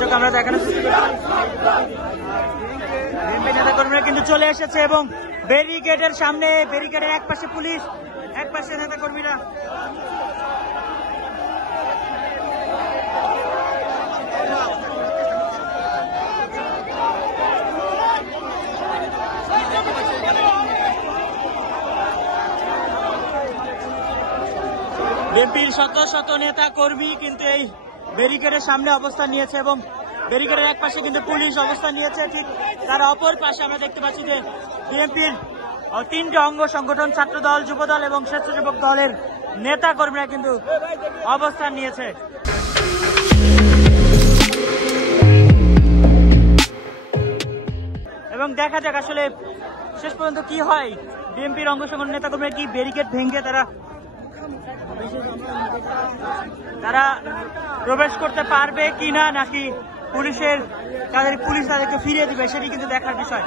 দর্শক আমরা দেখানোর চেষ্টা করছি বিএনপি নেতাকর্মীরা কিন্তু চলে এসেছে এবং ব্যারিকেডের সামনে, ব্যারিকেডের এক পাশে পুলিশ, এক পাশে নেতাকর্মীরা। বিএনপির শত শত নেতা কর্মী কিন্তু এই ব্যারিকেডের সামনে অবস্থান নিয়েছে এবং ব্যারিকেডের এক পাশে কিন্তু পুলিশ অবস্থান নিয়েছে। ঠিক তার অপর পাশে আমরা দেখতে পাচ্ছি যে বিএনপির 3টি অঙ্গ সংগঠন, ছাত্র দল, যুব দল এবং স্বেচ্ছাসেবক দলের নেতা কর্মীরা কিন্তু অবস্থান নিয়েছে। এবং দেখা যাক আসলে শেষ পর্যন্ত কি হয়। বিএনপির অঙ্গ সংগঠন নেতা কর্মীরা কি ব্যারিকেড ভেঙে তারা প্রবেশ করতে পারবে কিনা, নাকি পুলিশ তাদেরকে ফিরিয়ে দিবে, সেটি কিন্তু দেখার বিষয়।